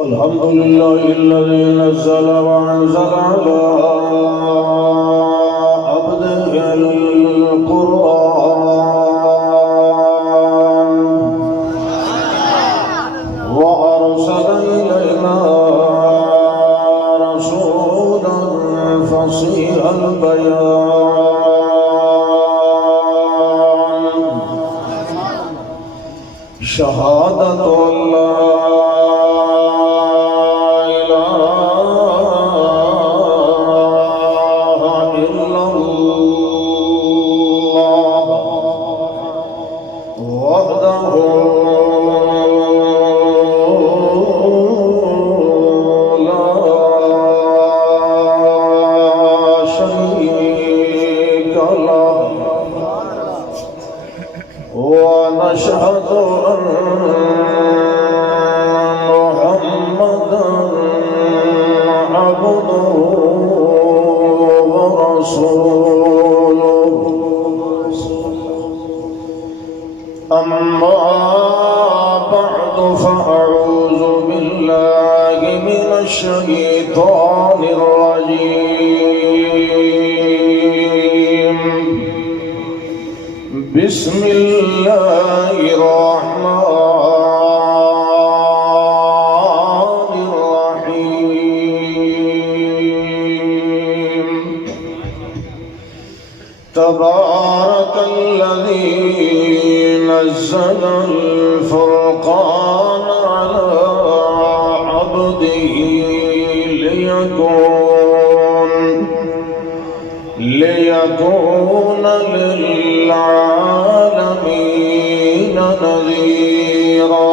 الحمد لله الذي نزل وأنزل على عبده القرآن وأرسل إلينا رسولا فصيح البيان شهادة الله ونشهد أن محمدا عبده ورسوله أما بعد فأعوذ بالله من الشيطان الرجيم بسم الله الرحمن الرحيم تبارك الذي نزل الفرقان على عبده ليكون للعالمين نذيرا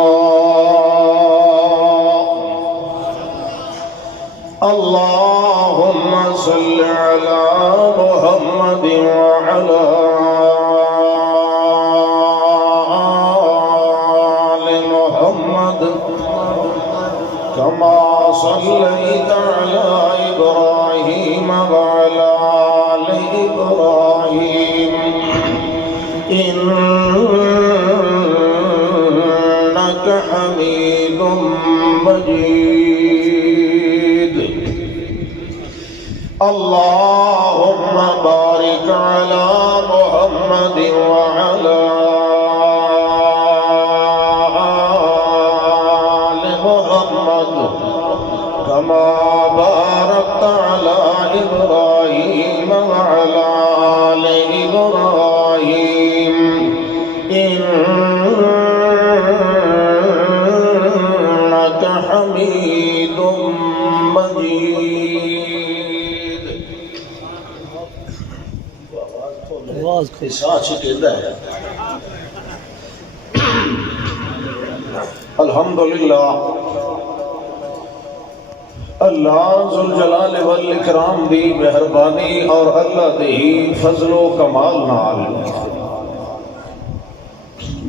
اللهم صل على محمد وعلى آل محمد كما صليت على إبراهيم وعلى آل إبراهيم إنك حميد مجيد اللهم بارك على محمد وعلى آل محمد كما باركت على إبراهيم وعلى آل إبراهيم إنك حميد مجيد الحمدللہ اللہ ذوالجلال والاکرام دی مہربانی اور اللہ دی فضل و کمال نال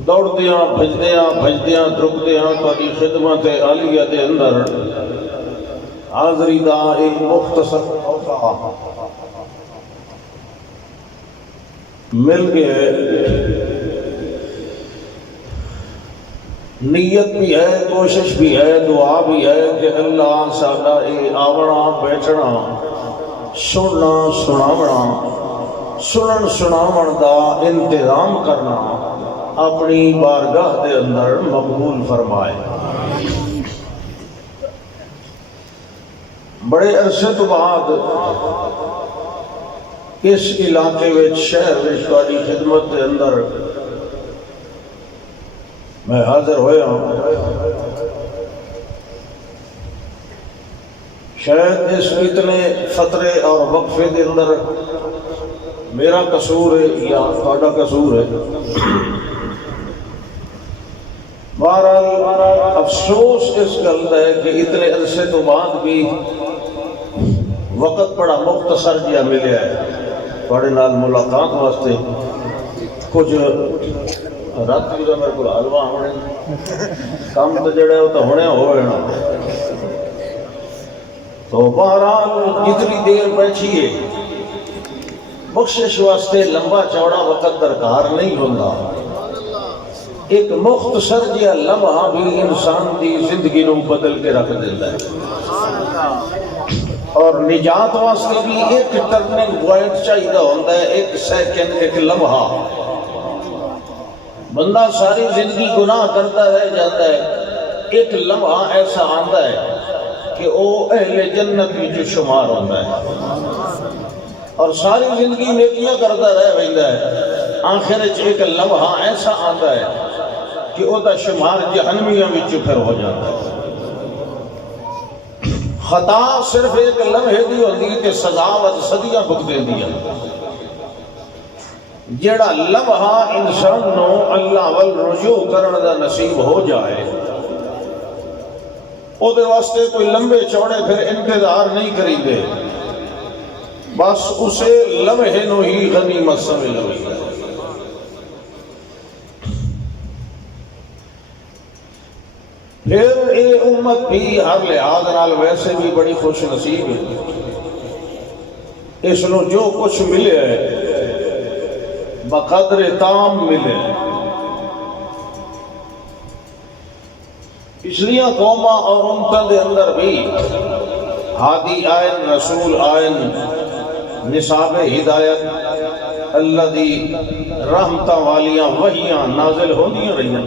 دوڑدیاں بھجدیاں درکدیاں تاری خدمت عالیہ دے اندر حاضری دا ایک مختصر موقع مل گئے نیت بھی ہے کوشش بھی ہے دعا بھی ہے کہ اللہ ساڈا اے آونا بیٹھنا سننا سناونا سنن سناون دا انتظام کرنا اپنی بارگاہ دے اندر مقبول فرمائے بڑے عرصے تو بعد اس علاقے وچ شہر وچ تہاڈی خدمت دے اندر میں حاضر ہویا ہوں شاید اس اتنے فترے اور وقفے کے اندر میرا قصور ہے یا تہاڈا قصور ہے بہرحال افسوس اس گل کا ہے کہ اتنے عرصے تو بعد بھی وقت بڑا مختصر جہا ملیا ہے تہاڈے نال ملاقات واسطے کچھ رات بھی میرے کو حلوا ہونے کام تو جڑا ہے وہ تو ہونے ہوئے نا تو بہرحال جتنی دیر بیٹھیے بخشش واسطے لمبا چوڑا وقت درکار نہیں ہوتا ایک مختصر جہا لمحہ بھی انسان دی زندگی نو بدل کے رکھ دیتا ہے۔ اور نجات واسطے بھی ایک ٹرننگ پوائنٹ چاہیے ہوتا ہے، ایک سیکنڈ، ایک لمحہ۔ بندہ ساری زندگی گناہ کرتا رہ جاتا ہے، ایک لمحہ ایسا آتا ہے کہ وہ اہل جنت میں شمار ہوتا ہے، اور ساری زندگی نیکیاں کرتا رہ رہتا ہے، آخر ایک لمحہ ایسا آتا ہے کہ وہ دا شمار جہنمیاں میں پھر ہو جاتا ہے۔ خطا صرف ایک لمحے دی ہوتی کہ سزا وچ صدیاں بھگتے دیا۔ جڑا لمحہ انسان نو اللہ وال رجوع کرن دا نصیب ہو جائے، او دے واسطے کوئی لمبے چوڑے پھر انتظار نہیں کری دے، بس اسے لمحے نو ہی غنیمت سمجھ لو۔ پھر اے امت بھی ہر لحاظ نال ویسے بھی بڑی خوش نصیب ہے، اس نو جو کچھ ملے ہے بقدر تام ملے۔ پچھلیاں قوماں اور امتوں دے اندر بھی ہادی آئن، رسول آئن، نصاب ہدایت، اللہ دی رحمتاں والیاں وحیاں نازل ہوندیاں رہیاں،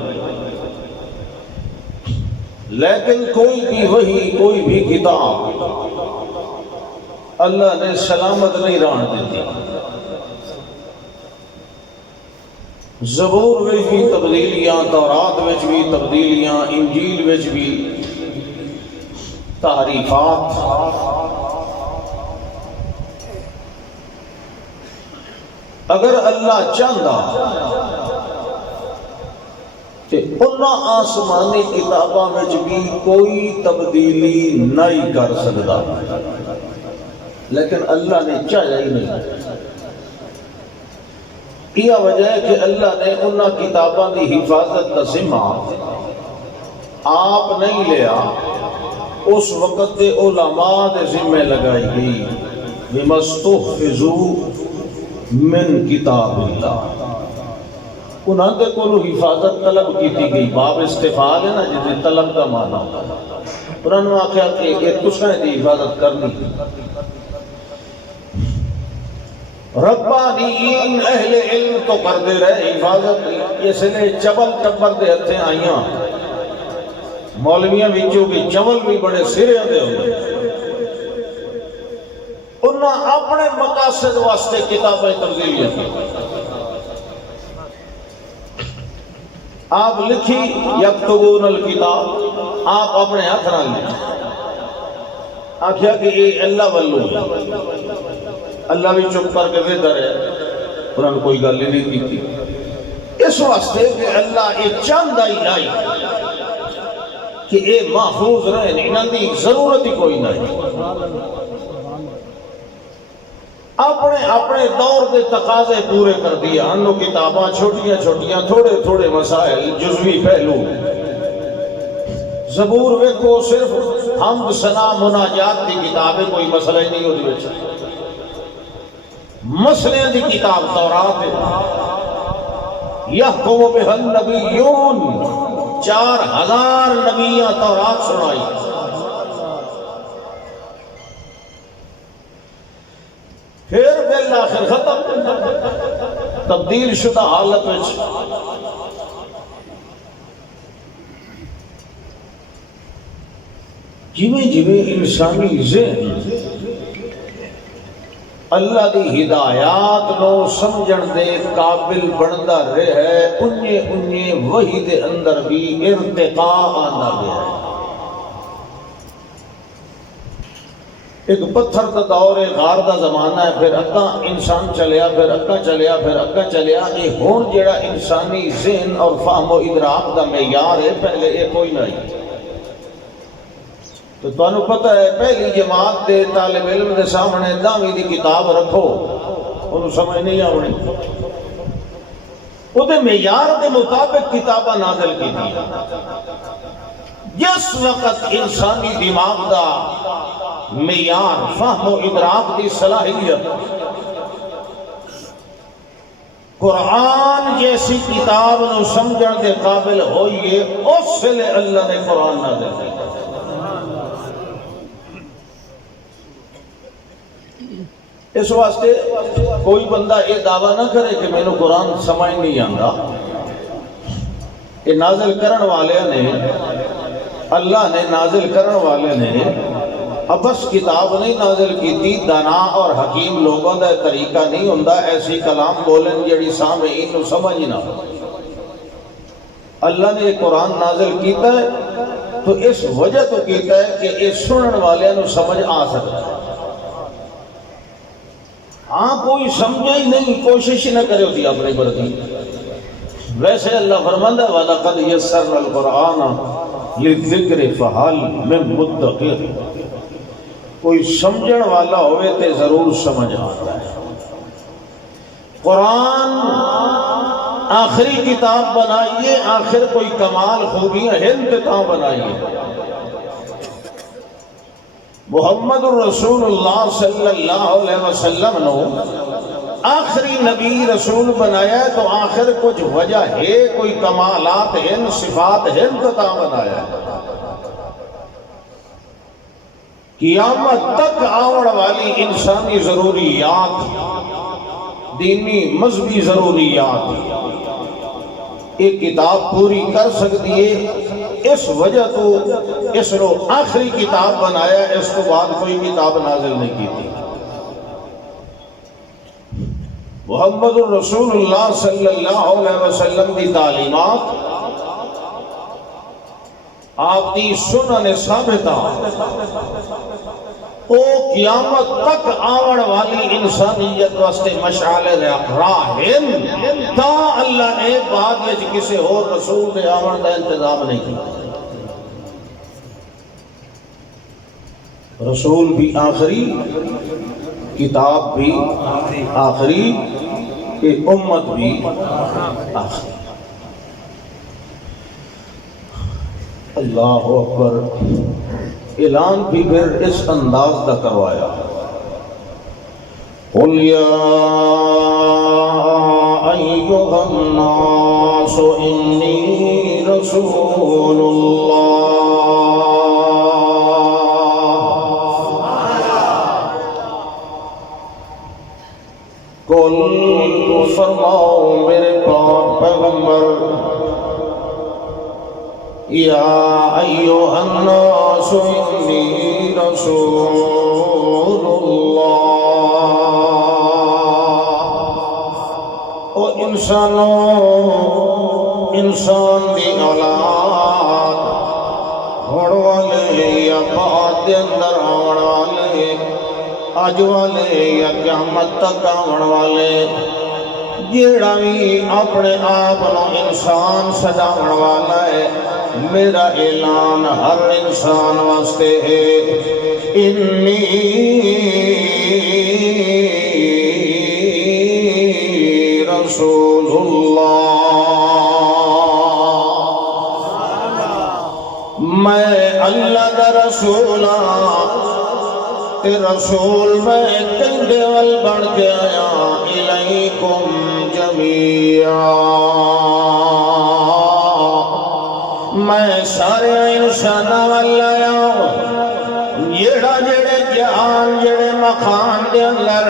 لیکن کوئی بھی وحی، کوئی بھی کتاب اللہ نے سلامت نہیں رہن دیتی۔ زبور وچ بھی تبدیلیاں، تورات وچ بھی تبدیلیاں، انجیل وچ بھی تحریفات۔ اگر اللہ چاہتا کہ انہاں آسمانی کتاباں وچ بھی کوئی تبدیلی نہیں کر سکتا، لیکن اللہ نے چاہیا ہی نہیں۔ یہ وجہ ہے کہ اللہ نے انہاں کتاباں دی حفاظت کا ذمہ آپ نہیں لیا، اس وقت دے علماء دے ذمہ لگائی گئی، بِمَسْتُحْفِظُوا مِن کتاب اللہ۔ انہاں دے کولو حفاظت طلب کیتی گئی، باب استفعال ہے نا جس طلب کا معنی ہوتا ہے، انہوں نے آخیا کہ یہ تساں دی حفاظت کرنی۔ ربانیین اہل علم تو کردے رہے حفاظت، اس نے چبل چبر دے ہتھیں آئیاں، مولویاں وچوں کی چبل بھی بڑے سرے دے ہوئے، انہاں اپنے مقاصد واسطے کتابیں تبدیلیاں کی۔ آپ لکھی یکتبون الکتاب، آپ اپنے ہاتھ نہ لکھی، آخیا کہ یہ اللہ والو ہے، اللہ بھی چپ کر کے بہتر ہے، انہوں نے کوئی گل نہیں کی تھی، اس واسطے کہ اللہ یہ چاہتا ہی نہیں کہ یہ محفوظ رہے، انہوں کی ضرورت ہی کوئی نہیں، اپنے اپنے دور کے تقاضے پورے کر دیا، انہوں کتاباں چھوٹیاں چھوٹیاں، تھوڑے تھوڑے مسائل، جزوی پہلو۔ زبور ویکھو صرف حمد ثنا مناجات کی کتابیں، کوئی مسئلہ ہی نہیں ہوتی بچہ، مسئلے دی کتاب تورات ہے، یحکم بہ النبیون، 4000 نبیاں تورات سنائی۔ پھر بالآخر ختم، تبدیل شدہ حالت میں جویں جویں انسانی ذہن اللہ دی ہدایات نو سمجھن دے قابل بندا رہے، انہیں وحی دے اندر بھی ارتقاء آندا گیا ہے۔ ایک پتھر دا دور ہے، غار دا زمانہ ہے، پھر اگاں انسان چلیا، پھر اگاں چلیا، پھر اگاں چلیا۔ یہ ہون جڑا انسانی ذہن اور فہم و ادراک دا معیار ہے، پہلے یہ کوئی نہیں۔ تو تانوں پتہ ہے پہلی جماعت دے طالب علم دے سامنے 10ویں دی کتاب رکھو، انہوں سمجھ نہیں آونی، وہ دے معیار دے مطابق کتابہ نازل کی دی۔ جس وقت انسانی دماغ دا معیار، فہم و ادراک دی صلاحیت قرآن جیسی کتاب نو سمجھن دے قابل ہوئیے اس لئے اللہ نے قرآن نازل کیا۔ اس واسطے کوئی بندہ یہ دعویٰ نہ کرے کہ میں نے قرآن سمجھ نہیں آندا۔ یہ نازل کرن والے نے، اللہ نے نازل کرن والے نے ابس کتاب نہیں نازل کی تھی، دانا اور حکیم لوگوں دا طریقہ نہیں ہوندا ایسی کلام بولن جڑی سامعین نو سمجھ نہ ہو۔ اللہ نے قرآن نازل کیتا ہے تو اس وجہ تو کیتا ہے کہ یہ سنن والے نو سمجھ آ سکتا ہے۔ ہاں کوئی سمجھے ہی نہیں، کوشش ہی نہ کرے ہوتی اپنے برتی۔ ویسے اللہ فرماندا ہے وَلَقَدْ يَسَّرْنَا الْقُرْآنَ لِلذِّكْرِ فَهَلْ مِن مُدَّكِرٍ، کوئی سمجھن والا ہوئے تے ضرور سمجھ آتا ہے۔ قرآن آخری کتاب بنائیے، آخر کوئی کمال خوبیاں ہندتا بنائیے۔ محمد الرسول اللہ صلی اللہ علیہ وسلم نو آخری نبی رسول بنایا ہے تو آخر کچھ وجہ ہے، کوئی کمالات ہیں، صفات ہیں تو تا بنایا ہے۔ قیامت تک آوڑ والی انسانی ضروریات، دینی مذہبی ضروریات ایک کتاب پوری کر سکتی ہے۔ اس وجہ تو اس رو آخری کتاب بنایا، اس کو بعد کوئی کتاب نازل نہیں کی تھی۔ محمد الرسول اللہ صلی اللہ علیہ وسلم کی تعلیمات، آپ کی سنن ثابتہ او قیامت تک آوڑ والی انسانیت واسطے مشعل راہن تا اللہ نے بعد یہ کسی اور رسول دے آوڑ دا انتظام نہیں کیا۔ رسول بھی آخری، کتاب بھی آخری، امت بھی آخری۔ اللہ اکبر۔ اعلان بھی پھر اس انداز کا کروایا، قُلْ يَا أَيُّهَا النَّاسُ إِنِّي رَسُولُ اللَّهِ، قُلْ فرماؤ میرے پاک پیغمبر، یا ایھا الناس انی رسول اللہ، او انسانوں، انسان دی اولاد ہوڑ والے یا بعد دے اندر آون والے، اج والے یا قیامت تک آون والے، جیڑا بھی اپنے آپ نو انسان سجاون والا ہے، میرا اعلان ہر انسان واسطے ہے، انی رسول اللہ، میں اللہ دا رسول ہاں، تے رسول میں کندے ول بن کے آیا، الیکم جمیعا، میں سارے انساناں ول آیا، جیڑا جڑے جہان جڑے مکان دے اندر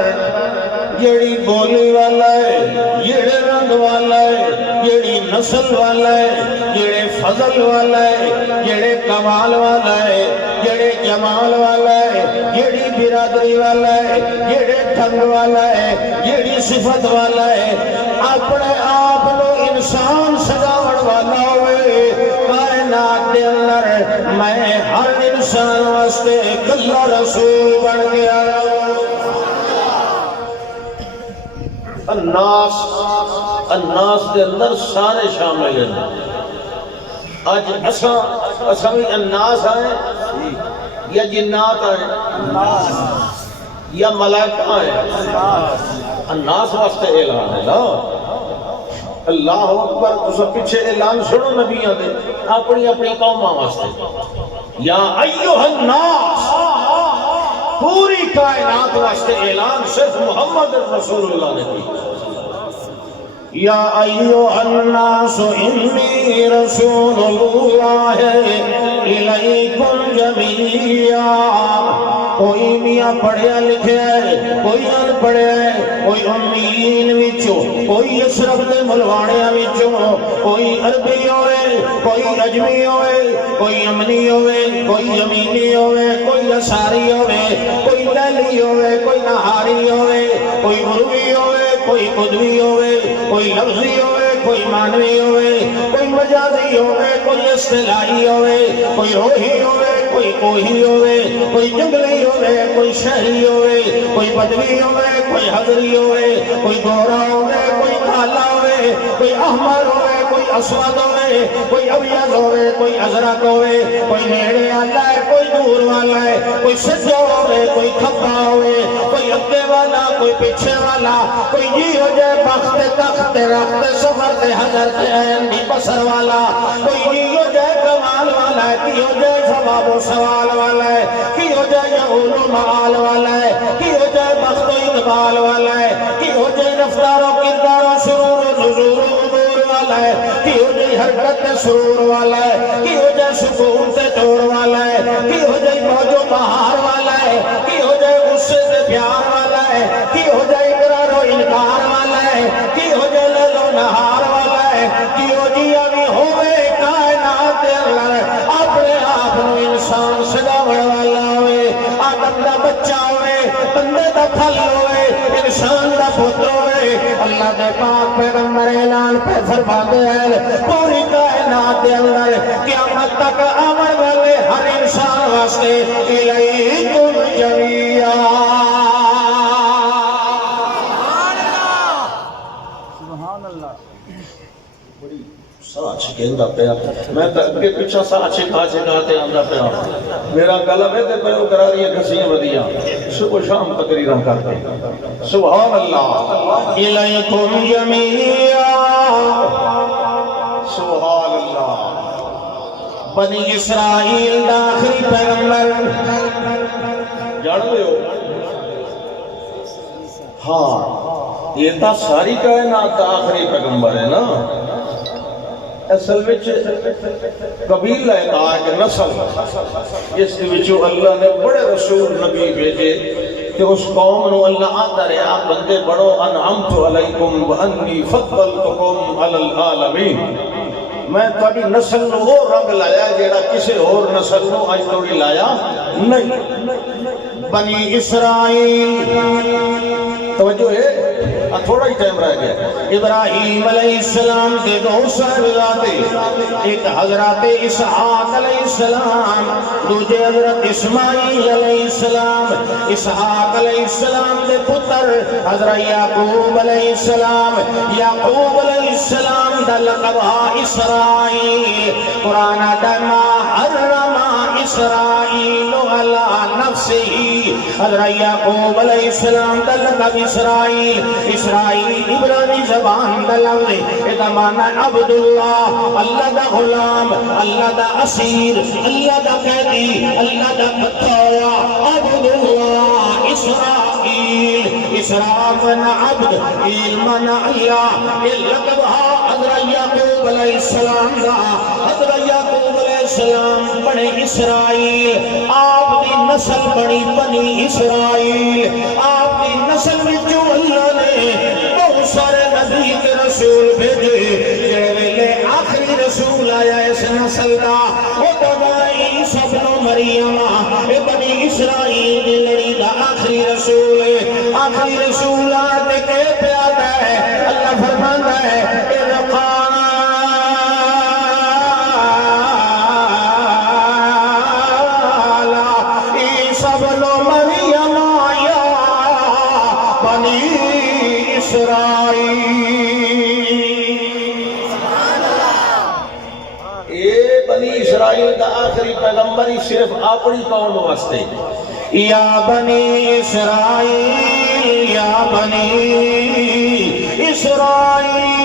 جیڑی بولی والا ہے، جیڑے رنگ والا ہے، جیڑی نسل والا ہے، جیڑے فضل والا ہے، جیڑے کمال والا ہے، جیڑے جمال والا ہے، جیڑی برادری والا ہے، جیڑے ڈھنگ والا ہے، جیڑی صفت والا ہے، اپنے آپ نو انسان سجاون والا ہوئے کائنات دے اندر، میں ہر انسان واسطے کلا رسول بن گیا۔ الناس، الناس دے اندر سارے شامل ہیں۔ آج اساں بھی الناس ہیں یا جنات ہیں یا ملائکہ ہیں، الناس واسطے اعلان ہے نا۔ اللہ اکبر، اس پیچھے اعلان سنو نبیوں دے اپنی اپنی قوماں واسطے، یا ایھا الناس، پوری کائنات واسطے اعلان صرف محمد رسول اللہ نے کی۔ یا ایھا الناس انی رسول اللہ الیکم جمیعا۔ کوئی میاں پڑھیا لکھیا ہے، کوئی ان پڑھیا ہے، کوئی امیین وچوں، کوئی اشرف دے ملواڑیاں وچوں، کوئی عربی ہوئے، کوئی اجمی ہوئے، کوئی یمنی ہوئے، کوئی یمینی ہوئے، کوئی اشاری ہوئے، کوئی دہلی ہوئے، کوئی نہاری ہوئے، کوئی عربی ہوئے، کوئی قدوی ہوئے، کوئی لفظی ہوئے، کوئی معنوی ہوئے، کوئی مجازی ہوئے، کوئی اصطلاحی ہوئے، کوئی روحی ہوئے، کوئی کوہی ہوئے، کوئی جنگلی ہوئے، کوئی شہری ہوئے، کوئی بدوی ہوئے، کوئی حضری ہوئے، کوئی گورا ہوئے، کوئی کالا ہوئے، کوئی احمر ہوئے، کوئی اسود ہوئے، کوئی ابیض ہوئے، کوئی ازرق ہوئے، کوئی نیڑے والا ہے، کوئی دور والا ہے، کوئی سجا ہوئے، کوئی کھبا ہوئے، کوئی اگے والا، کوئی پیچھے والا، کوئی جی ہو جائے بخت تخت رخت سفر حضرت عین بھی بسر والا، کوئی جی ہو جائے کمال والا ہے، کی ہو جائے ثواب و سوال والا ہے، کی ہو جائے یعول و معال والا ہے، کی ہو جائے بخت و اقبال والا ہے، کی ہو جائے رفتار و کردار و سرور و نزور و عبور والا ہے، کی ہو جائے حرکت سرور والا ہے، کی ہو جائے سکون سے توڑ والا ہے، کی ہو جائے موج و بہار والا ہے، کی ہو جائے غصے سے پیار والا ہے، کی ہو جائے اقرار و انکار والا ہے، کی ہو جائے لیل و نہار والا ہے، کی ہو جی ابھی ہوئے کائنات دے اندر اپنے آپ نو انسان سجاوڑ والا ہوئے، آدم دا بچہ ہوئے، بندے دا پھل ہوئے، انسان دا پتر ہوئے، اللہ دے پاک پیغمبر اعلان پہ فرما دے ہیں پوری کائنات دے اندر قیامت تک آمن والے ہر انسان واسطے الیکم جمیعا۔ سبحان اللہ۔ ساہ چھکیندا پیا، میں تا اگے پیچھا ساہ چھکاتے آندا پیا، میرا قلم ہے تے پہلو قراریاں گھسیاں ودیاں صبح شام تقریراں کرتے۔ سبحان اللہ۔ الیکم جمیعا، سبحان اللہ۔ بنی اسرائیل دا آخری پیغمبر جان دے ہو؟ ہاں، یہ تا ساری کائنات دا آخری پیغمبر ہے نا۔ اصل وچ قبیلہ ایک نسل جس کے وچوں اللہ نے بڑے رسول نبی بھیجے کہ اس قوم نو اللہ آتا رہے آپ بندے بڑو انعمت علیکم وانی فضلتکم علی العالمین، میں تھوڑی نسل نو وہ رنگ لایا جیڑا کسی اور نسل نو آج توڑی لایا نہیں۔ بنی اسرائیل توجہ ہے، تھوڑا ہی ٹائم رہ گیا۔ ابراہیم علیہ السلام کے دو صاحبزادے، ایک حضرت اسحاق علیہ السلام، دوسرے حضرت اسماعیل علیہ السلام۔ اسحاق علیہ السلام کے پتر حضرت یعقوب علیہ السلام، یعقوب علیہ السلام دا لقب اسرائیل۔ قرآن دما حرم اسرائیل علی نفسه، حضرت یعقوب علیہ السلام دا لقب اسرائیل۔ اسرائیل عبرانی زبان دا لفظ ہے، دا معنی عبداللہ، اللہ دا غلام، اللہ دا اسیر، اللہ دا قیدی، اللہ دا بطایا، عبداللہ اسرائیل۔ اسراء من عبد، ایل من اللہ، یہ لقب حضرت یعقوب علیہ السلام دا۔ حضرت یعقوب علیہ السلام بڑے اسرائیل، آپ دی نسل بڑی بنی اسرائیل، آپ دی نسل میں جو اللہ نے بہت سارے نبی کے رسول بھیجے، جیوے آخری رسول آیا اس نسل دا وہ دبائی سبنو مریم، اے بنی اسرائیل دی لڑی دا آخری رسول ہے۔ آخری رسول آتے کے پیادا ہے، اللہ فرمانا ہے ارقانا عیسی بن مریم یا بنی اسرائیل۔ اے بنی اسرائیل کا آخری پیغمبر ہی صرف اپنی قوم واسطے، یا بنی اسرائیل یا بنی اسرائیل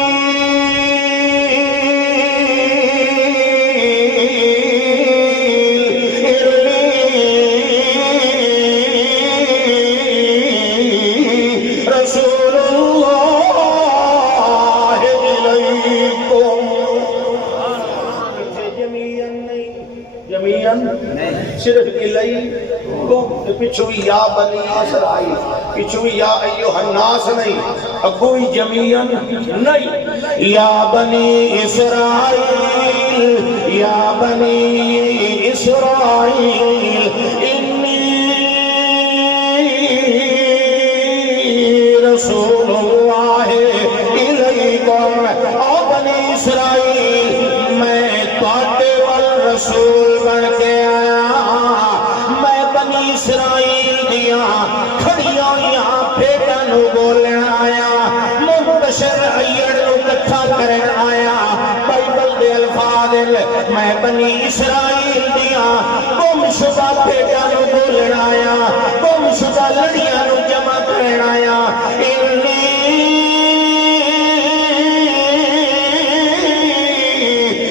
رسول اللہ الیکم پچھو یا بنی اسرائیل پچھو یا ایوہ الناس نہیں اگوئی جمیعاً نہیں یا بنی اسرائیل یا بنی اسرائیل انی رسول اللہ الیکم او بنی اسرائیل میں تواڈے وال رسول بن کے آیا میں بنی اسرائیل دیاں کھڑیاں یہاں پھیٹاں نو بولن آیا منتشر ایڑ نو کٹھا کرن آیا بائبل دے الفاظ میں بنی اسرائیل دیاں گم شدہ پھیٹاں نو بولن آیا گم شدہ لڑیاں نو جمع کرن آیا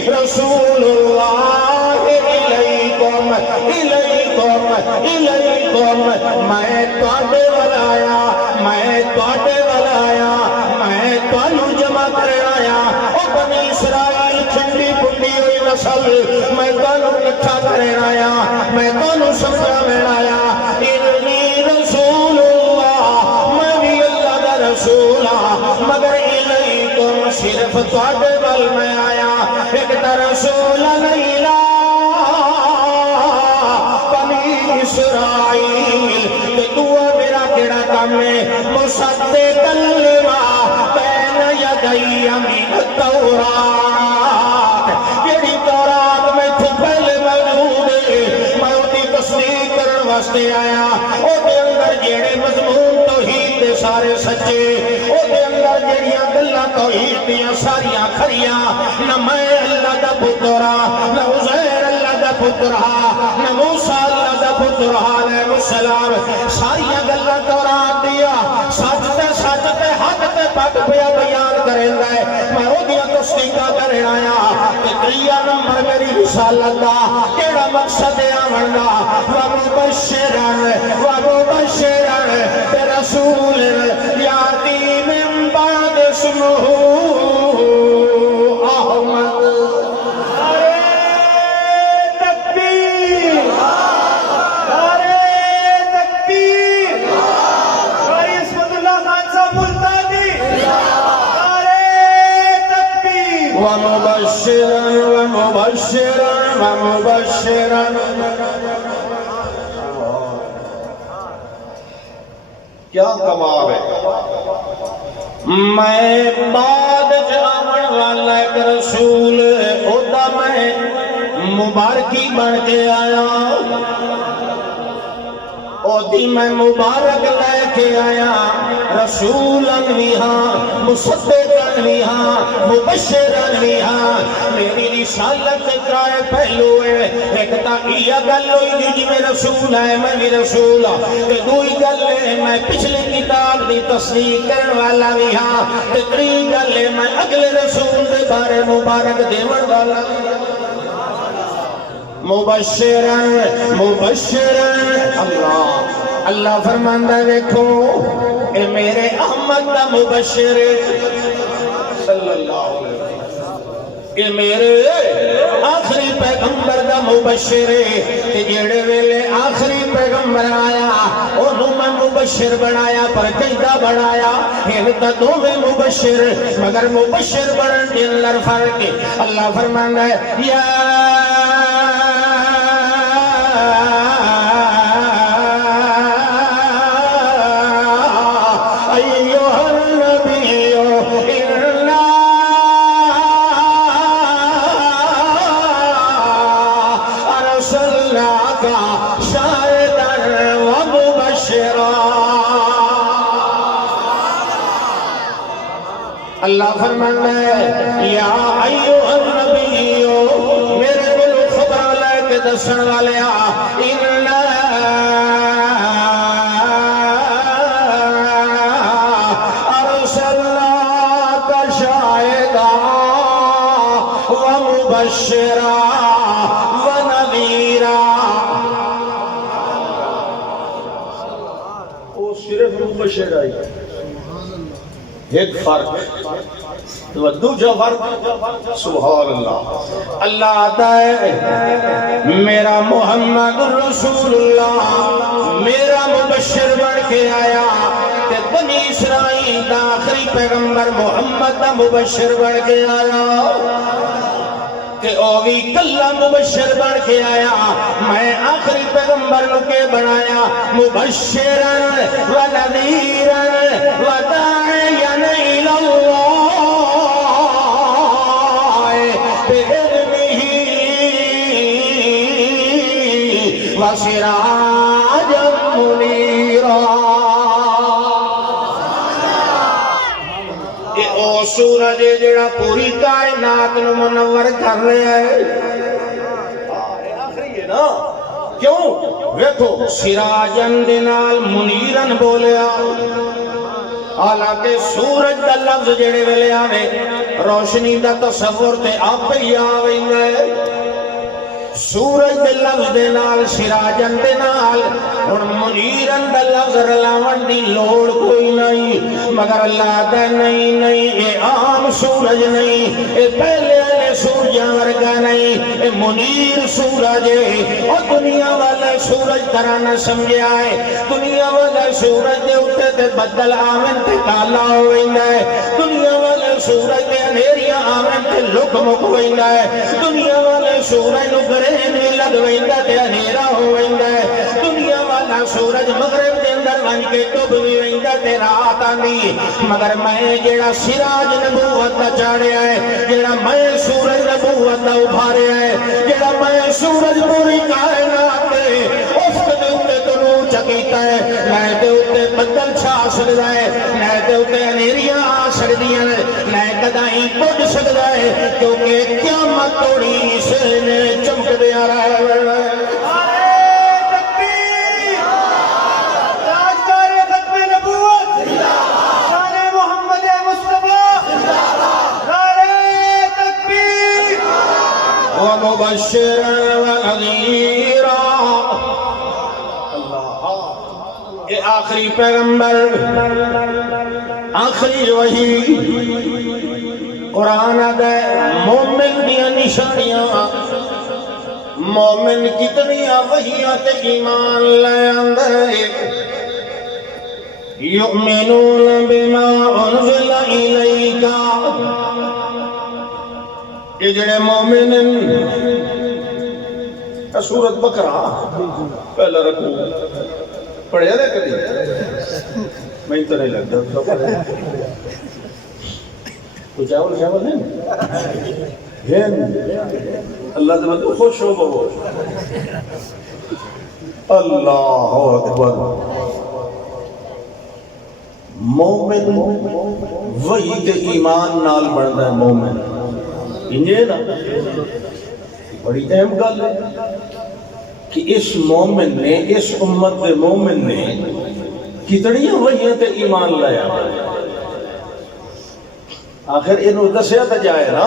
رسول اللہ الیکم الیکم الیکم میں تواڈے ول آیا میں تواڈے ول آیا میں تانوں جمع کرن آیا او بنی اسرائیل چھنڈی پھٹی ہوئی نسل میں تانوں اکٹھا کرن آیا میں تانوں سمجھاون آیا انی رسول اللہ میں بھی اللہ دا رسول ہاں مگر الیکم صرف تواڈے ول میں آیا ایک تا رسول اللہ بنی اسرائیل تے دعا میرا کیڑا کام ہے مصدق لما بین یدی من التورات جیڑی تورات میں تو پہلے موجود ہے میں اُسی تصدیق کرن واسطے آیا او دے اندر جیڑے مضمون توحید دے سارے سچے او دے اندر جیڑیاں گلاں توحید دیاں ساریاں کھڑیاں نہ میں اللہ دا پترا نہ عزیر اللہ دا پترا نہ موسیٰ اللہ دا پترا علیہ السلام ساریاں گلاں تورات دیا سچ تے حق تے پک پیا بیان کریں گے میں او دیا تصدیقہ کریں آیا کہ 3 نمبر میری رسالت دا کیڑا مقصد آمن دا وَمُبَشِّرًا بِرَسُولٍ يَأْتِي مِن بَعْدِ اسْمُهُ احمد ومبشرا کیا کمال ہے میں بعد جامن والا ایک رسول ہوتا میں مبارکی بن کے آیا اودی میں مبارک لے کے آیا رسولن بھی ہاں مصدقن بھی ہاں مبشرن بھی ہاں میری رسالت ترائے پہلو ہے ایک تاقیہ گل ہوئی جی میں رسول ہے میں بھی رسول ہوں دوئی گل ہے میں پچھلی کتاب دی تصدیق کرن والا بھی ہاں تیسری گل ہے میں اگلے رسول دے بارے مبارک دیون والا مبشرن اللہ فرماندہ دیکھو اے میرے احمد دا مبشر صلی اللہ علیہ وسلم اے میرے آخری پیغمبر دا مبشر تے جیڑے ویلے آخری پیغمبر آیا انہوں میں مبشر بنایا پر کیدہ بنایا ہیلتا دو میں مبشر مگر مبشر بنن دن لر فرق اللہ فرماندہ یا اللہ فرمانا ہے یا ایوہ النبیو میرے بلو خبر لے کے دسن والے انہا ارسلناک شاہدا ومبشرا ونذیرا وہ صرف مبشر آئی ایک فرق دوجا فرق سبحان اللہ اللہ آتا ہے میرا محمد رسول اللہ میرا مبشر بن کے آیا تے بنی اسرائیل دا آخری پیغمبر محمد دا مبشر بن کے آیا کہ اوگی کلہ مبشر بن کے آیا میں آخری پیغمبر نو کے بنایا مبشرن و نذیرن و داعین الاللہ بِإِذْنِهِ وَسِرَاجًا مُنِيرًا یہ او سورج ہے جڑا پوری کائنات نو منور کر رہا ہے آخری ہے نا کیوں ویکھو سراجن دے نال منیرن بولیا حالانکہ سورج دا لفظ جڑے ویلے آوے روشنی دا تصور تے آپ ہی آویندا ہے سورج دے لفظ دے نال سراجن دے نال ہن منیرن دا لفظ رلاون دی لوڑ کوئی نہیں مگر اللہ دا نہیں اے عام سورج نہیں اے پہلے والے سورجاں ورگا نہیں اے منیر سورج ہے اور دنیا والے سورج طرح نہ سمجھیا ہے دنیا والے سورج دے اوتے تے بدل آون تے کالا ہویندا ہے دنیا والے سورج دے انھیریاں آون تے لک مک ہویندا ہے دنیا والے سورج نو نہیں لگ ویندا تے انھیرا ہو ویندا ہے دنیا والا سورج مغرب دے اندر ون کے ڈوب وی ویندا تے رات آندی مگر میں جیڑا سراج نبوت دا چاڑیا ہے جیڑا میں سورج نبوت دا ابھاریا ہے جیڑا میں سورج پوری کائنات تے اس دے اوتے طلوع چکیتا ہے نہ تے اوتے بدل چھا سکدا ہے نہ تے اوتے انھیریاں آ سکدیاں نہ کدائی پج سکدا ہے کیونکہ قیامت توڑی اس نے چمک دیا رہا ہے ومبشرا ونذيرا اللہ یہ آخری پیغمبر آخری وحی قرآن دے مومن دیا نشانیاں مومن کتنی وحیاں تے ایمان لے آندے یؤمنون بما انزل الیکا یہ جڑے مومن سورت بقرہ پہلا رکو پڑھیا دے کبھی میں تو نہیں لگتا تو چاول شاول ہے اللہ سے مطلب خوش ہو بہت اللہ اکبر مومن وہی تے ایمان نال بڑھتا ہے مومن انجھے نا بڑی اہم گل ہے کہ اس مومن نے اس امت کے مومن نے کتنی وحیاں تے ایمان لایا آخر انہوں دسیا تو جائے نا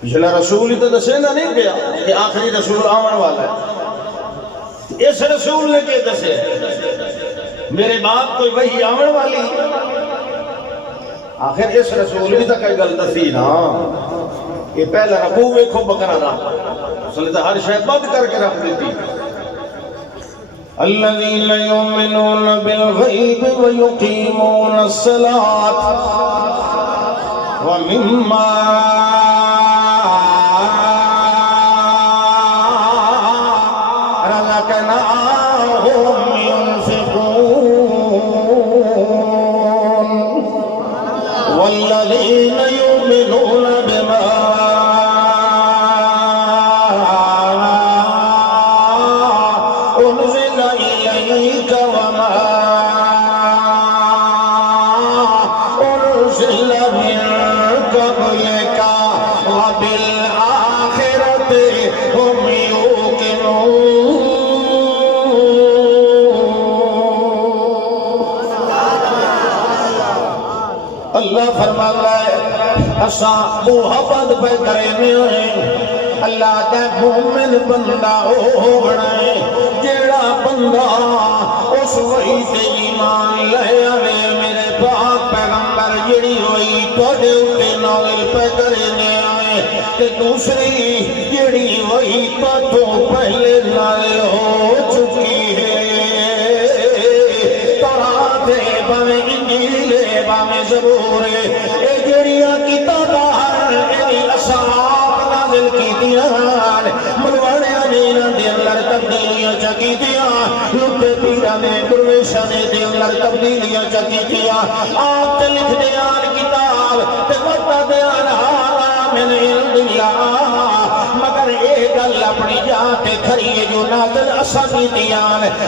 پچھلا رسول ہی تو دسے نہ نہیں گیا کہ آخری رسول آمن والا ہے اس رسول نے کہ دسے میرے بعد کوئی وحی آمن والی آخر اس رسول بھی تک غلط تھی نا یہ پہلا رکوع ویکھو بقرہ دا اصل تو ہر شے بند کر کے رکھ دیتی الذين يؤمنون بالغيب ويقيمون الصلاة ومما رزقناهم ينفقون والذين يؤمنون بما أنزل إليك وما أنزل من قبلك وبالآخرة هم يوقنون اللہ فرماتا ہے اساں محبت پہ کرنے ہیں اللہ دے مومن بندہ ہونا ہے جیڑا بندہ اس وحی تے ایمان لے آوے میرے پاک پیغمبر جڑی ہوئی دوسری جڑی وہی تو پہلے نال ہو چکی ہے تورات ہے باویں انجیل ہے باویں زبور ہے اے جڑیاں کتاباں اے اصحاب نازل کیتیاں ملواڑیاں نے انہاں دے اندر تبدیلیاں کیتیاں لٹے پیراں نے درویشاں نے دے اندر تبدیلیاں کیتیاں آپ تے لکھ دیان کتاب تے وتا دیان من عند اللہ مگر اے گل اپنی جان تے کھری ہے جو نازل اساں کیتیاں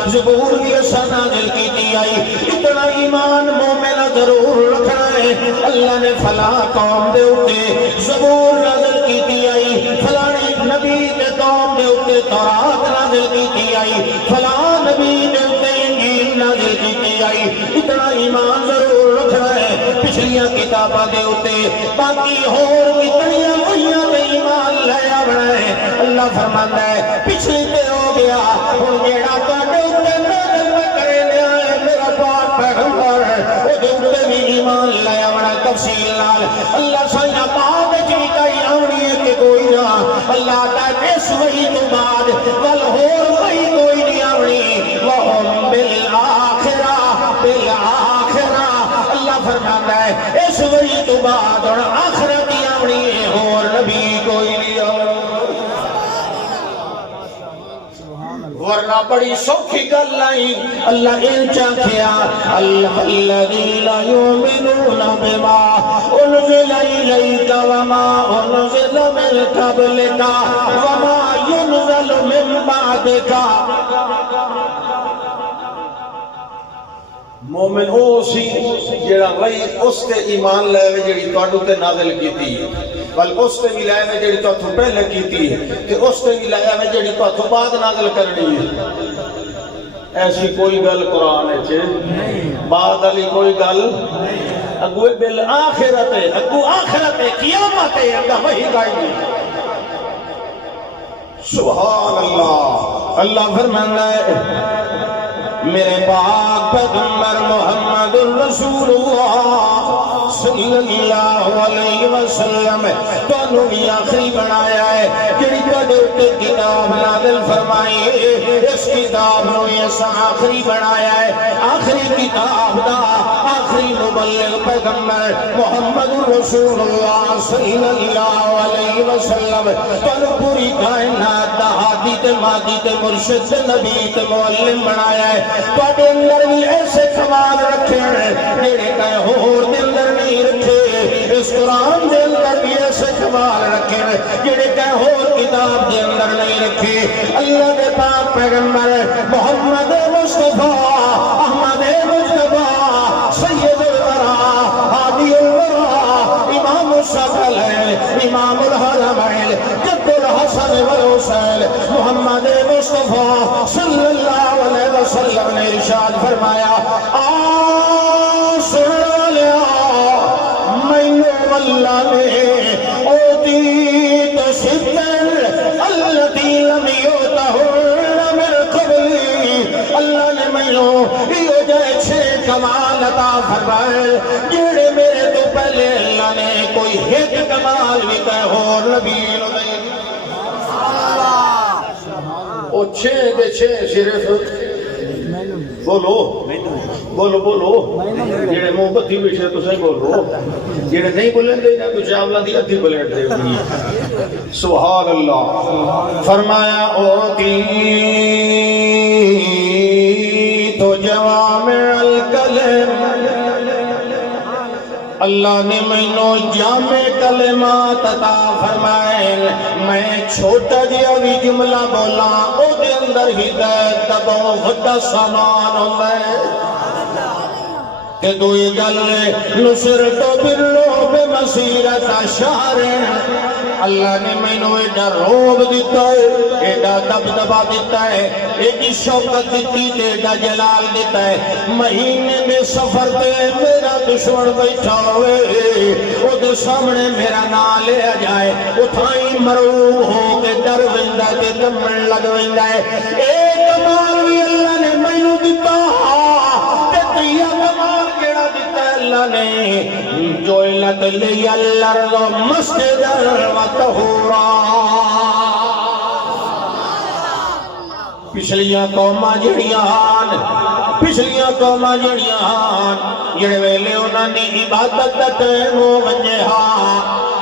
زبور بھی اساں نازل کیتی آئی اتنا ایمان مومن ضرور رکھنا ہے اللہ نے فلاں قوم دے اوتے زبور نازل کیتی آئی فلانی نبی دے قوم دے اوتے تورات نازل کیتی آئی فلاں نبی دے اوتے انجیل نازل کیتی آئی اتنا ایمان ضرور رکھنا ہے پچھلیاں کتاباں دے اوتے باقی ہور کتنیاں وہیاں تے ایمان لے آونا ہے اللہ فرماندا ہے پچھلی تے ہو گیا ہن جیڑا تواڈے اوتے نازل کرے لیا ہے میرا پاک پیغمبر او دے اوتے بھی ایمان لے آونا تفصیل نال اللہ سائیں بعد وچ کئی آونی ہے کہ کوئی نہ اللہ دا اس وحی تو بعد ول ہور وحی کوئی نہیں آونی وہم بالآخرہ اللہ فرماتا ہے اس وحی تو بعد اور آخرت کی آونی ہے اور نبی کوئی نہیں آونی ورنہ بڑی سوکھی گل نہیں اللہ انچا کیا الذین یؤمنون بما انزل الیک وما انزل من قبلک وما ينزل من بعدک مومن او سی جڑا وہی اس تے ایمان لے وے جڑی تواڈے تے نازل کیتی بل اس تے بھی لے وے جڑی تو پہلے کیتی تے اس تے بھی لے وے جڑی تو بعد نازل کرنی ہے ایسی کوئی گل قرآن وچ بعد علی کوئی گل اگو بالآخرت اگو آخرت قیامت اگا وہی گائی سبحان اللہ اللہ فرماتا ہے میرے پاک پیغمبر محمد رسول اللہ صلی اللہ علیہ وسلم تانوں بھی آخری بنایا ہے جڑی تواڈے اوتے کتاب نازل فرمائی اس کتاب نوں اس آخری بنایا ہے آخری کتاب دا آخری مبلغ پیغمبر محمد رسول اللہ صلی اللہ علیہ وسلم تانوں پوری کائنات دا ہادی تے مادی تے مرشد تے نبی تے معلم بنایا ہے تواڈے اندر بھی ایسے کمال رکھے ہیں جڑے کہیں ہور دے اندر نہیں رکھے اس قرآن دے اندر بھی ایسے کمال رکھے ہیں جڑے کہیں ہور کتاب دے اندر نہیں رکھے اللہ دے پاک پیغمبر محمد مصطفیٰ احمد مصطفیٰ سید الورا ہادی الورا امام الثقلین امام الحرمین جد الحسن والحسین محمد مصطفیٰ صلی اللہ علیہ وسلم نے ارشاد فرمایا سن لیا مینوں اللہ نے اوتی تو ستر الذی لم یؤتہن من قبلی اللہ نے مینوں یہ جائے چھ کمال عطا فرمائے جڑے میرے تو پہلے اللہ نے کوئی ایک کمال بھی کہے اور نبی نو دے او چھ دے چھ صرف بولو بولو بولو جڑے منہ بتی بیٹھے تو صحیح بولو جڑے نہیں بولیں دے تو چاولاں دی ادھی پلیٹ دے سبحان اللہ فرمایا اوتی تو جوامع الکلم اللہ نے مینوں جامع کلمات عطا فرمائے میں چھوٹا جہا بھی جملہ بولا او دے اندر ہدایت دا بہت بڑا سامان ہوندا ہے کہ دوئی گل نصرت بالرعب مسیرت شہر اللہ نے مینوں ایڈا روب دیتا ہے ایڈا دبدبا دیتا ہے ایڈی شوکت دیتی تے ایڈا جلال دیتا ہے مہینے میں سفر تے میرا دشمن بیٹھا ہوئے او دے سامنے میرا نام لے جائے اتھائی مرعوب ہو کے ڈر ویندا تے دمن لگ ویندا ہے اے کمال بھی اللہ نے مینوں دیتا تے تیا کمال کیڑا دیتا ہے اللہ نے جعلت لی الارض مسجدا وطہورا پچھلیاں قوماں جڑیاں جڑے ویلے انہاں نے عبادت دا ٹائم ہو ونجے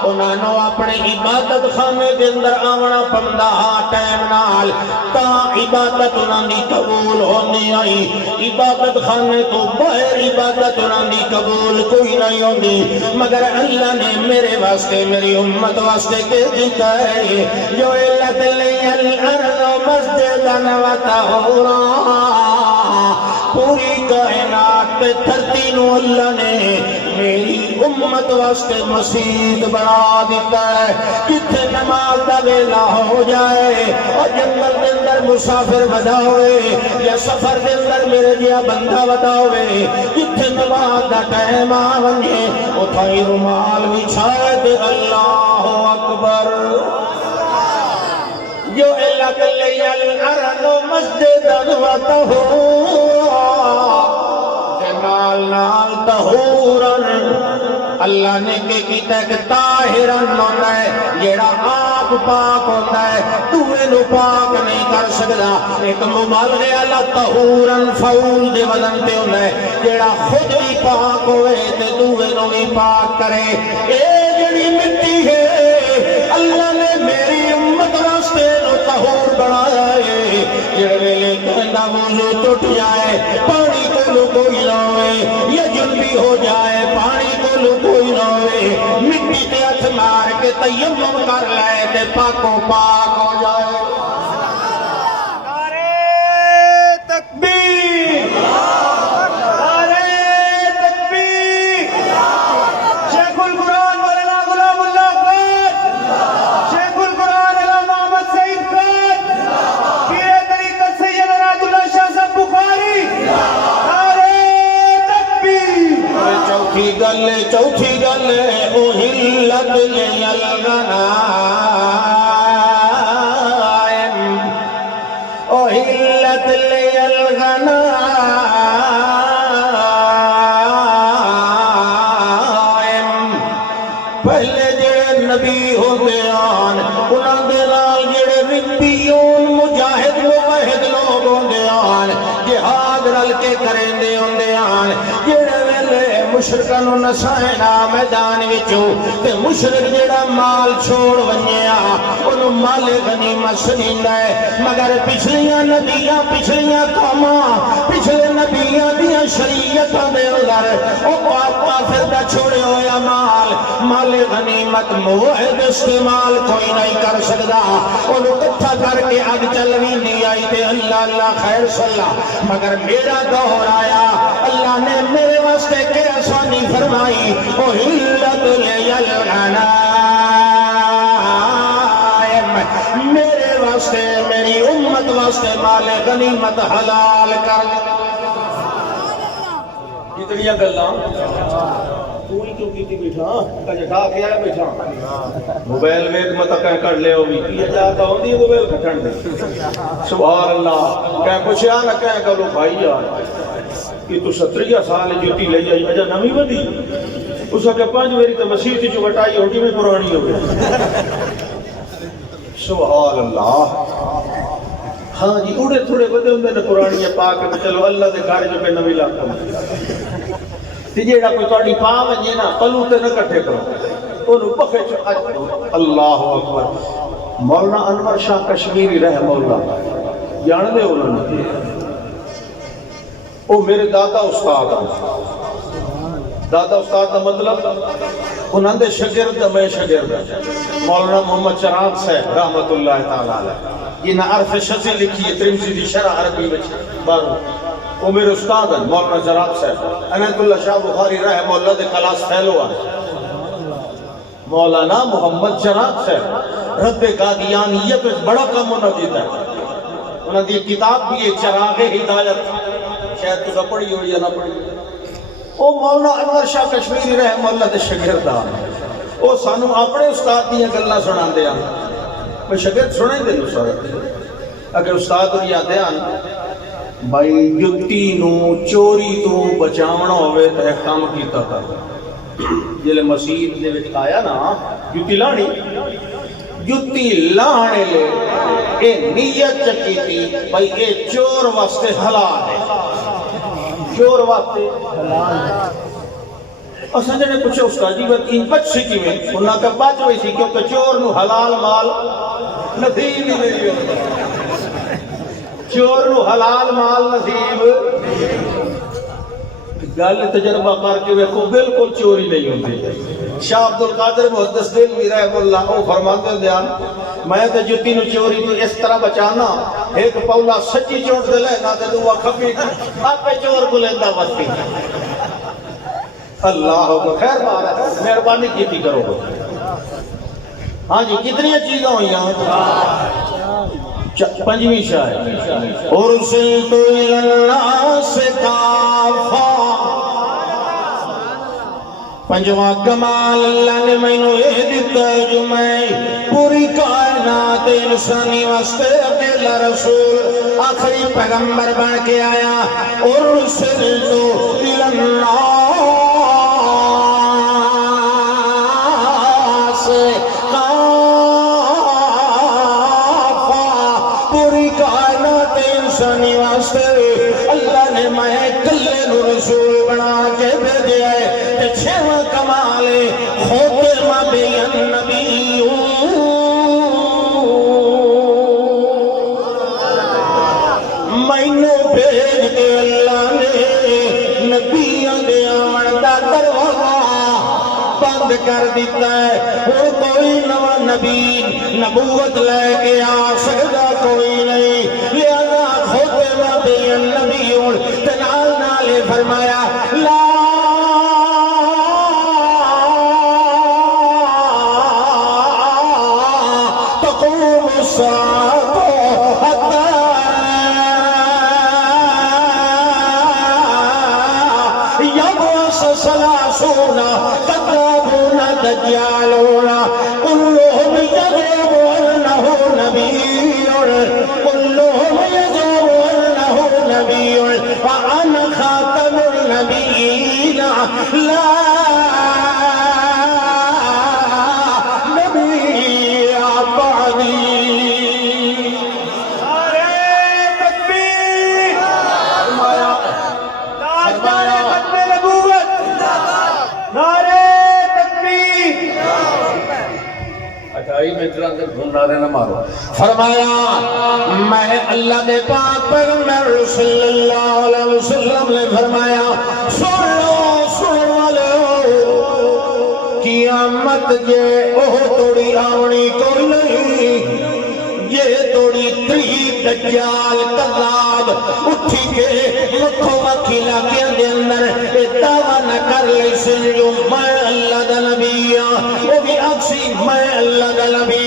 انہاں نو اپنے عبادت خانے دے اندر آونا پندا ٹائم نال تا عبادت انہاں دی قبول ہونی آئی عبادت خانے تو باہر عبادت انہاں دی قبول کوئی نہیں ہوندی مگر اللہ نے میرے واسطے میری امت واسطے کہ دیتا ہے جو علت لی الارض مسجدا وطہورا پوری کائنات پہ دھرتی نو اللہ نے میری امت واسطے مسجد بنا دیتا ہے کتھے نماز دا ویلا ہو جائے اور جنگل دے اندر مسافر ودا ہوئے یا سفر دے اندر میرے جیا بندہ ودا ہوئے کتھے نماز دا ٹائم آونگے اتھائی رومال بچھائے دے اللہ اکبر جو علت لی الارض مسجدا وطہورا نال طہورن اللہ نے کہ کیتا کہ طاہرن ہوتا ہے جیڑا آپ پاک ہوتا ہے دوے نو پاک نہیں کر سکتا ایک مبالغے والا طہورن فعول دے وزن تے ہوتا ہے جیڑا خود بھی پاک ہوئے تے دوے نو بھی پاک کرے اے جڑی مٹی ہے اللہ نے میری امت واسطے نو طہور بنایا ہے جڑے ویلے کہندا وضو ٹوٹ جائے پانی کو کوئی نہ ہوئے یا جنبی ہو جائے پانی کو کوئی نہ ہوئے مٹی تے ہاتھ مار کے تیمم کر لائے تے پاکو پاک ہو جائے نعرہ تکبیر نعرہ تکبیر شیخ القرآن مولانا غلام اللہ خان شیخ القرآن علامہ محمد سعید خان پیر طریقت سید راج اللہ شاہ صاحب بخاری چوتھی گل احلت لی الغنائم احلت لی الغنائم پہلے جڑے نبی ہوتے آن انہاں دے نال جڑے ربیون مجاہد موحد لوگ ہوندے آن جہاد رل کے کریندے ہوندے آن جڑے مشرکاں نو نسائنا میدان وچوں تے مشرک جڑا مال چھوڑ ونجیا اونوں مال غنیمت سمجھدا ہے مگر پچھلیاں نبیاں پچھلیاں قوماں پچھلے نبیاں دیاں شریعتاں دے اندر او کافر دا چھوڑیا ہویا مال غنیمت موحد استعمال کوئی نہیں کر سکدا اونوں اکٹھا کر کے اگ چلوی نہیں آئی تے اللہ اللہ خیر صلی مگر میرا دور آیا اللہ نے میرے واسطے کہ آسانی فرمائی احلت لی الغنائم میرے واسطے میری امت واسطے مال غنیمت حلال کر اتنی گلاں تو ہی کیوں کیتی بیٹھا کجا کے آیا بیٹھا موبائل ویک مت کہیں کر لے ہوگی یہ جاتا ہوندی موبائل کھٹن دے سبحان اللہ کہیں پوچھیا نہ کہیں کرو بھائی یار کہ تو 17 سال جوتی لے جائی اجا نمی بدی اس کے 5 میری تو مسیح تھی جو بٹائی ہوگی میں پرانی ہو گئی سبحان اللہ ہاں جی اڑے تھوڑے بدے ہوندے نے پرانی پاک چلو اللہ دے گھر جو پہ نوی لاکھ تے جیڑا کوئی تہاڈی پا ونجے نا پلو تے نہ کٹھے کرو اونوں پخے چ اللہ اکبر مولانا انور شاہ کشمیری رحمہ اللہ جان دے انہوں نے وہ میرے دادا استاد دادا استاد کا مطلب انہوں نے شگرد میں شگرد مولانا محمد چراغ صاحب رحمت اللہ تعالی علیہ جنہیں عرف شزی لکھی ہے ترمذی دی شرح عربی میں بارو وہ میرے استاد ہیں مولانا چراغ صاحب عنایت اللہ شاہ بخاری رحمہ اللہ دے کلاس فیلو ہیں مولانا محمد چراغ صاحب رد قادیانیت میں بڑا کم ہونا دیتا ہے انہوں نے کتاب بھی ہے چراغ ہدایت شاید تو پڑھی ہو یا نہ پڑھی وہ مولانا انور شاہ کشمیری رحمہ اللہ دے شاگردان وہ سانو اپنے استاد دیاں گلاں سناندے ہیں میں شاگرد سنائیں دے نو سارا اگر استاد اور یاد ہیں بھائی جتی نو چوری تو بچاونا ہوئے تے کام کیتا کر جلے مسجد دے وچ آیا نا جتی لانی جتی لانے لے اے نیت چکی تھی بھائی اے چور واسطے حلال ہے چور واسطے حلال ہے اساں جنے پوچھے استاد جی ان بچ سی کیویں انہاں کہ بچ وئی سی کیونکہ چور نو حلال مال نصیب ہی نہیں ہوتا چور نو حلال مال نصیب گل تجربہ کر کے ویکھو بالکل چوری نہیں ہوتی شاہ عبد القادر محدث دہلوی رحمہ اللہ وہ فرماتے ہیں دیان میں تے جتی نو چوری تو اس طرح بچانا ایک پولا سچی چوٹ دے لینا تے دوا کھپی آپے چور کو لیندا وستی اللہ خیر بات ہے مہربانی کیتی کرو ہاں جی کتنی چیزیں ہوئی ہیں پنجویں شاید ارسلت الی الناس کافہ پنجواں کمال اللہ نے مینوں یہ دیتا ہے جو میں پوری کائنات انسانی واسطے اکیلا رسول آخری پیغمبر بن کے آیا ارسلت الی الناس انسانی واسطے اللہ نے میں کلے نو رسول بنا کے بھیجا ہے تے چھواں کمال ہے خاتم النبیون مینوں بھیج کے اللہ نے نبیوں دے آمن دا دروازہ بند کر دیتا ہے اور کوئی نواں نبی نبوت لے کے آ سکتا کوئی نہیں لہذا النبیون تنال نالے فرمایا لا تقوم الساعة حتى يبعث 30 كذابون دجالون كلهم يزعم أنه نبي كلهم يزعم نبي وأنا خاتم النبيين لا نبي بعدي نعرہ تکبیر نعرہ ختم نبوت نعرہ تکبیر اٹھائی میٹر اندر نعرے نہ مارو فرمایا میں اللہ دے پاک پیغمبر صلی اللہ علیہ وسلم نے فرمایا سن لو قیامت یہ توڑی آونی کوئی نہیں یہ توڑی تری دجال کذاب اٹھی کے مکھوں مکھی لاکیاں دے اندر دعویٰ نہ کر لے سن جو میں اللہ دا نبی وہ بھی اکسی میں اللہ دا نبی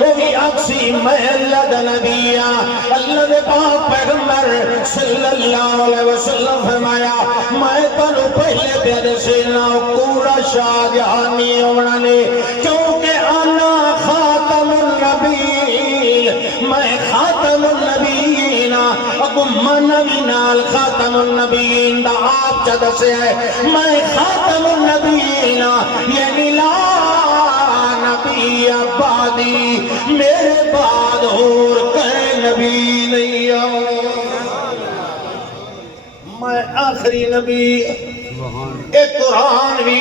وہ بھی اکسی میں اللہ دا نبی اللہ دے پاک پیغمبر صلی اللہ علیہ وسلم فرمایا میں تنو پہلے پیادے سے نہ پورا شاہ جہانی ہونا نے کیونکہ انا خاتم النبیین میں خاتم النبیین اب منوی نال خاتم النبیین دا آپ جد سے ہے میں خاتم النبیین یعنی لا نبی بعدی میرے بعد اور کہیں نبی نہیں میں آخری نبی ایک قرآن بھی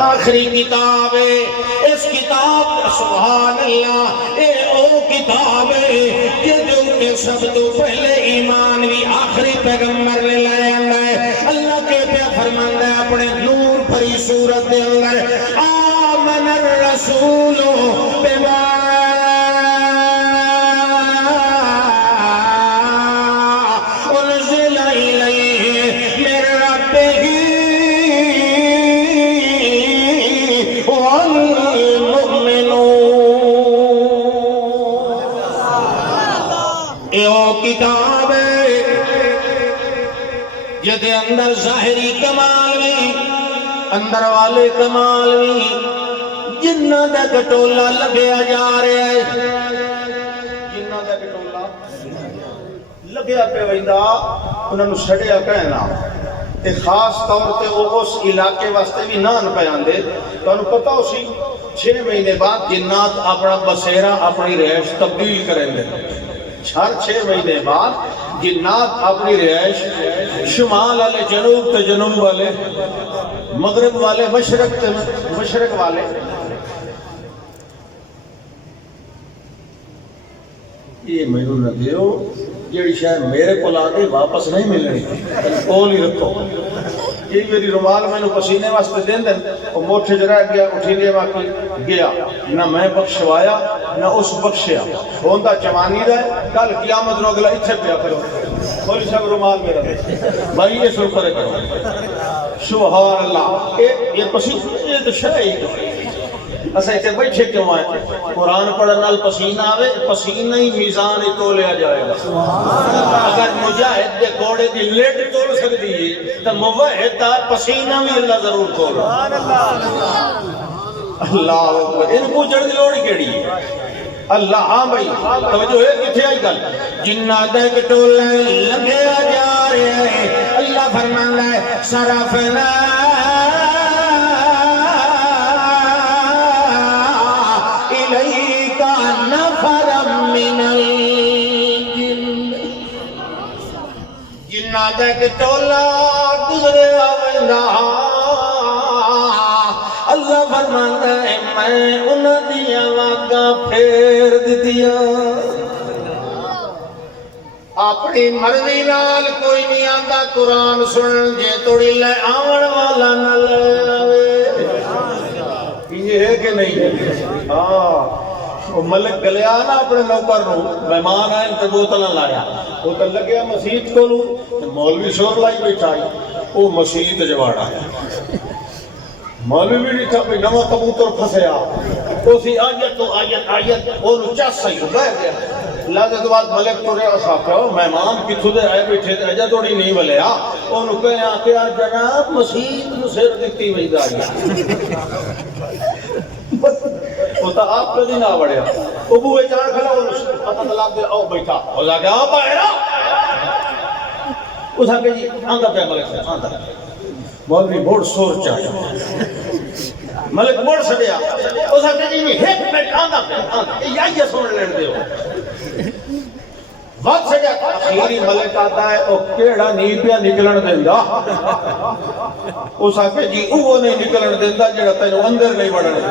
آخری کتاب ہے اس کتاب سبحان اللہ اے او کتاب ہے کہ جو کہ سب تو پہلے ایمان بھی آخری پیغمبر نے لائے اندر اللہ کے پہ فرماندہ ہے اپنے نور پری صورت دے اندر آمن الرسول بما انزل الیہ من ربہ کتاب جدے اندر ظاہری کمال بھی اندر والے کمال بھی جنہ دا کٹولا لگیا جا رہا ہے جنہ دا کٹولا لگیا پہ ویندا انہاں نوں چھڈیا کہنا تے خاص طور تے وہ اس علاقے واسطے بھی نان پہ آندے تانوں پتہ ہو سی 6 مہینے بعد جنات اپنا بسیرا اپنی رہائش تبدیل کریں گے ہر 6 مہینے بعد جنات اپنی رہائش شمال والے جنوب تے جنوب والے مغرب والے مشرق تے مشرق والے یہ مینوں نہ دیو جیڑی شاید میرے کو آگے واپس نہیں ملنی کول ہی رکھو یہ میری رومال میں پسینے واسطے دین دین وہ موٹھے جرا گیا اٹھی دے واقعی گیا نہ میں بخشوایا نہ اس بخشیا ہوندا چوانی دا کل قیامت نو اگلا اتھے پیا کرو بولی صاحب رومال میرا دے بھائی یہ شروع کرے کرو سبحان اللہ یہ پسینے یہ تو شاید اسا ایتھے بیٹھے کیوں آئے قرآن پڑھن نال پسینہ آوے پسینہ ہی میزان ہی تولیا جائے گا اگر مجاہد دے گھوڑے دی لٹ تول سکتی ہے تو موحد دا پسینہ بھی اللہ ضرور تول اللہ اکبر ان کو جڑ دی لوڑی کیڑی ہے اللہ ہاں بھائی توجہ ہے کتھے آئی گل جنات دے ٹولے لگیا جا رہے ہیں اللہ فرماندا ہے صرفنا جنات ٹولا گزرے آویندا اللہ فرماندا ہے میں انہاں دیاں واگاں پھیر دتیاں اپنی مرضی نال کوئی نہیں آندا قرآن سنن جے توڑی لے آون والا نہ لے آوے یہ ہے کہ نہیں ہاں وہ ملک گلیا نا اپنے نوکر نو مہمان آئے تے بوتل لایا بوتل لگیا مسجد کو لوں مولوی شور لائی بیٹھا وہ مسجد جواڑا مولوی بھی نہیں تھا بھی نواں کبوتر پھسیا اسی آیت تو آیت وہ چس صحیح ہو گیا لازت بعد ملک تو رہا صاحب مہمان کتھو دے آئے بیٹھے تے اجا توڑی نہیں بلیا انہوں کہے آتے جناب مسجد نو سر دیتی وہی داری وہ تو آپ کا دن آوڑیا وہ بوئے چار کھلا وہ پتہ طلاق دے آؤ بیٹھا وہ جاکے آپ آئیرا اس آگے جی آنگا پہ ملک سے آنگا مولوی بوڑ سور چاہیا ملک بوڑ سڑیا اس آگے جی ایک منٹ آنگا پہ آنگا یہ سوڑ لین دے ہو وقت سڑیا آخری ملک آتا ہے او کیڑا نہیں پیا نکلن دیندہ اس آگے جی وہ نہیں نکلن دیندہ جڑا تینو اندر نہیں بڑھن دیندہ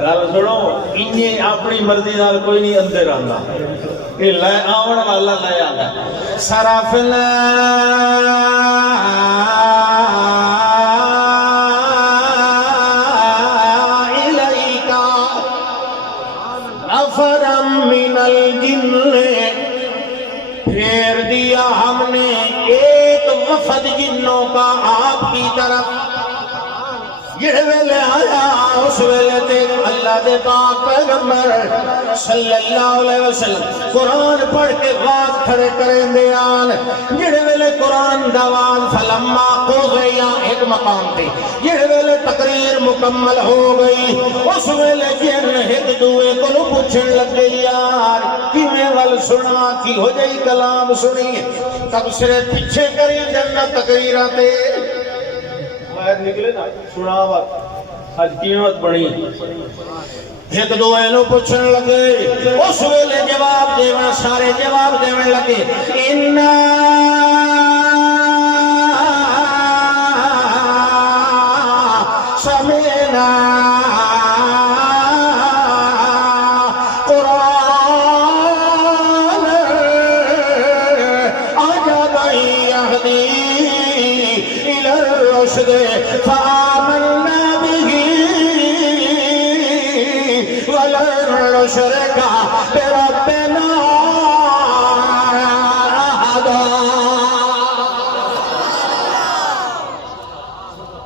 گل سنو انہیں اپنی مرضی نال کوئی نہیں اندر آندا یہ لے آون والا لے آندا صرفنا الیک نفرا من الجن پھیر دیا ہم نے ایک وفد جنوں کا آپ کی طرف یہ ویلے آیا اس ویلے تے اللہ دے پاک پیغمبر صلی اللہ علیہ وسلم قرآن پڑھ کے واز کھڑے کریں دیان یہ ویلے قرآن دواز فلما قضیا ایک مقام تھی یہ ویلے تقریر مکمل ہو گئی اس ویلے جن ایک دوے کو پوچھن لگ گئی یار کی میں ول سنا کی ہو جائی کلام سنی تب سرے پیچھے کری جنت تقریراتے باہر نکلے نا سناوت آج قیمت بڑی ایک دو اینو پوچھن لگے اس ویلے جواب دے میں سارے جواب دے میں لگے اِنَّا سَمِعْنَا قُرْآنًا عَجَبًا يَهْدِي إِلَى الرُّشْدِ فَآمَنَّا بِهِ وَلَن نُشْرِكَ بِرَبِّنَا أَحَدًا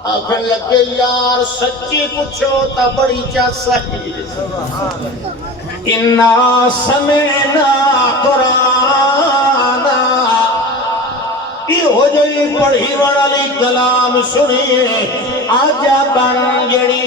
آخر لگے یار سچی پوچھو تا بڑی چا صحیح اِنَّا سَمِعْنَا قُرْآنًا یہ ہو جائی پڑھی وڑالی کلام سنیے آجا بن جڑی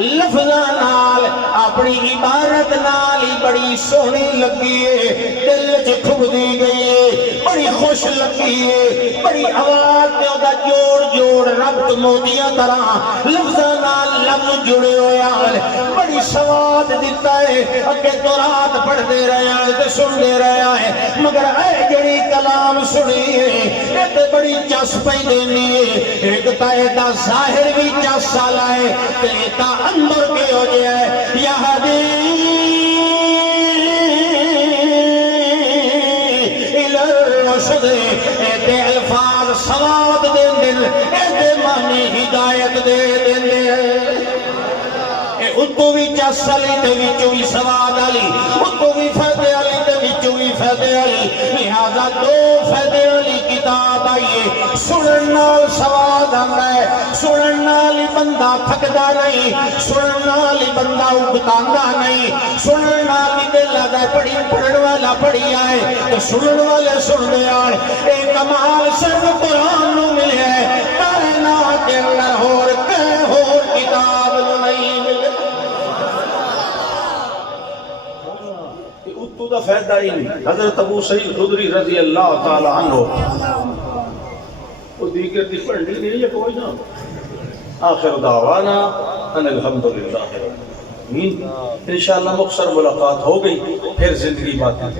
لفظہ نال اپنی عبارت نال ہی بڑی سونی لگیے دل چ کھب دی گئی ہے بڑی خوش لگی ہے بڑی آواز تے دا جوڑ جوڑ ربط موتیاں طرح لفظاں نال لفظ جڑے ہوئے ہیں بڑی سواد دیتا ہے اگے تو رات پڑھ دے رہا ہے تے سن دے رہا ہے مگر اے جڑی کلام سنی ہے اے تے بڑی چس پئی دینی ہے ایک تا ایڈا ظاہر بھی چس والا ہے تے تا اندر کے ہو گیا ہے یہدی ایتے الفاظ سواد دین دل ایتے معنی ہدایت دے دین دے اتو بھی چس علی تے وچوں بھی سواد علی اتو بھی فائدے علی تے وچوں بھی فائدے علی لہذا دو فائدے علی کتاب آئیے سنن نال سواد آندا ہے سنن نال ہی بندہ تھکدا نہیں سنن نال ہی بندہ اگتاندا نہیں سنن نال ہی دل لگا پڑھی پڑھن والا پڑھی آئے تو سنن والے سن دے آئے اے کمال صرف قرآن نو ملے ہے کائنات کے اندر ہور کتاب نہیں ملے اتو دا فائدہ ہی نہیں حضرت ابو سعید خدری رضی اللہ تعالی عنہ وہ دیگر دی پڑھنی نہیں ہے کوئی نہ آخر دعوانا ان الحمدللہ انشاءاللہ مختصر ملاقات ہو گئی پھر زندگی باتیں